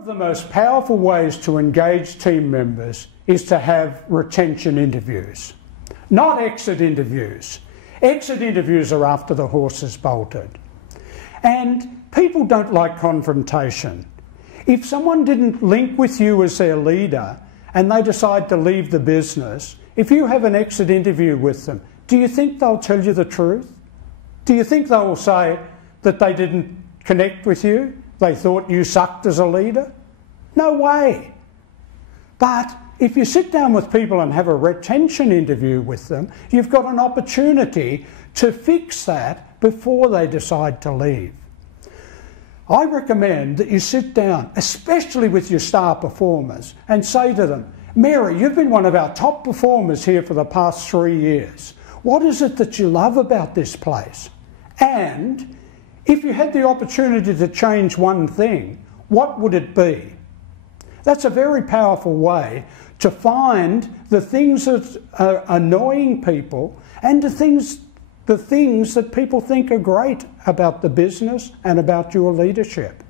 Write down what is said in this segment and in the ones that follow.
One of the most powerful ways to engage team members is to have retention interviews, not exit interviews. Exit interviews are after the horse has bolted. And people don't like confrontation. If someone didn't link with you as their leader and they decide to leave the business, if you have an exit interview with them, do you think they'll tell you the truth? Do you think they will say that they didn't connect with you? They thought you sucked as a leader? No way. But if you sit down with people and have a retention interview with them, you've got an opportunity to fix that before they decide to leave. I recommend that you sit down, especially with your star performers, and say to them, Mary, you've been one of our top performers here for the past 3 years. What is it that you love about this place? And if you had the opportunity to change one thing, what would it be? That's a very powerful way to find the things that are annoying people and the things that people think are great about the business and about your leadership.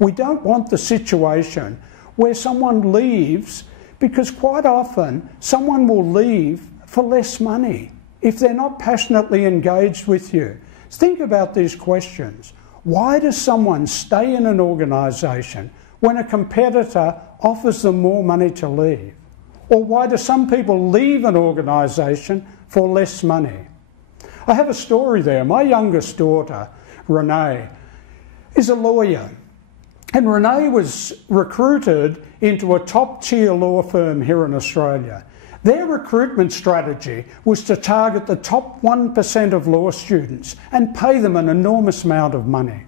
We don't want the situation where someone leaves, because quite often someone will leave for less money if they're not passionately engaged with you. Think about these questions. Why does someone stay in an organisation when a competitor offers them more money to leave? Or why do some people leave an organisation for less money? I have a story there. My youngest daughter, Renee, is a lawyer. And Renee was recruited into a top-tier law firm here in Australia. Their recruitment strategy was to target the top 1% of law students and pay them an enormous amount of money.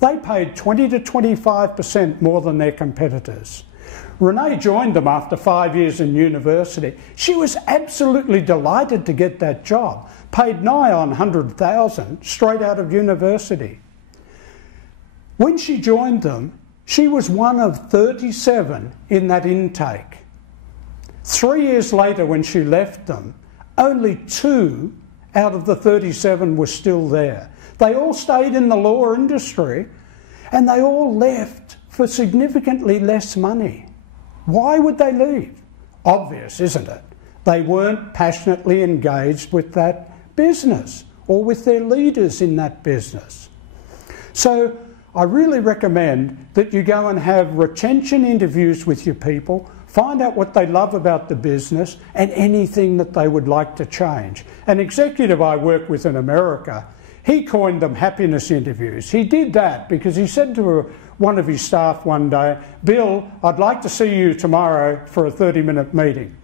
They paid 20 to 25% more than their competitors. Renee joined them after 5 years in university. She was absolutely delighted to get that job, paid nigh on $100,000 straight out of university. When she joined them, she was one of 37 in that intake. 3 years later, when she left them, only 2 out of the 37 were still there. They all stayed in the law industry and they all left for significantly less money. Why would they leave? Obvious, isn't it? They weren't passionately engaged with that business or with their leaders in that business. So I really recommend that you go and have retention interviews with your people, find out what they love about the business and anything that they would like to change. An executive I work with in America, he coined them happiness interviews. He did that because he said to one of his staff one day, Bill, I'd like to see you tomorrow for a 30-minute meeting.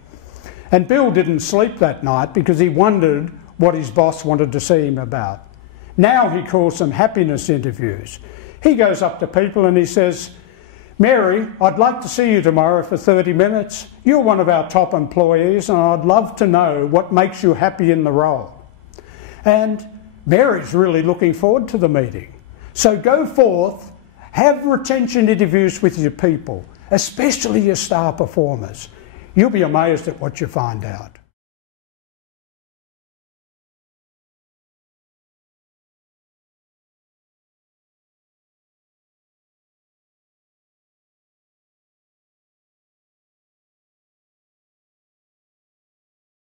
And Bill didn't sleep that night because he wondered what his boss wanted to see him about. Now he calls them happiness interviews. He goes up to people and he says, Mary, I'd like to see you tomorrow for 30 minutes. You're one of our top employees and I'd love to know what makes you happy in the role. And Mary's really looking forward to the meeting. So go forth, have retention interviews with your people, especially your star performers. You'll be amazed at what you find out.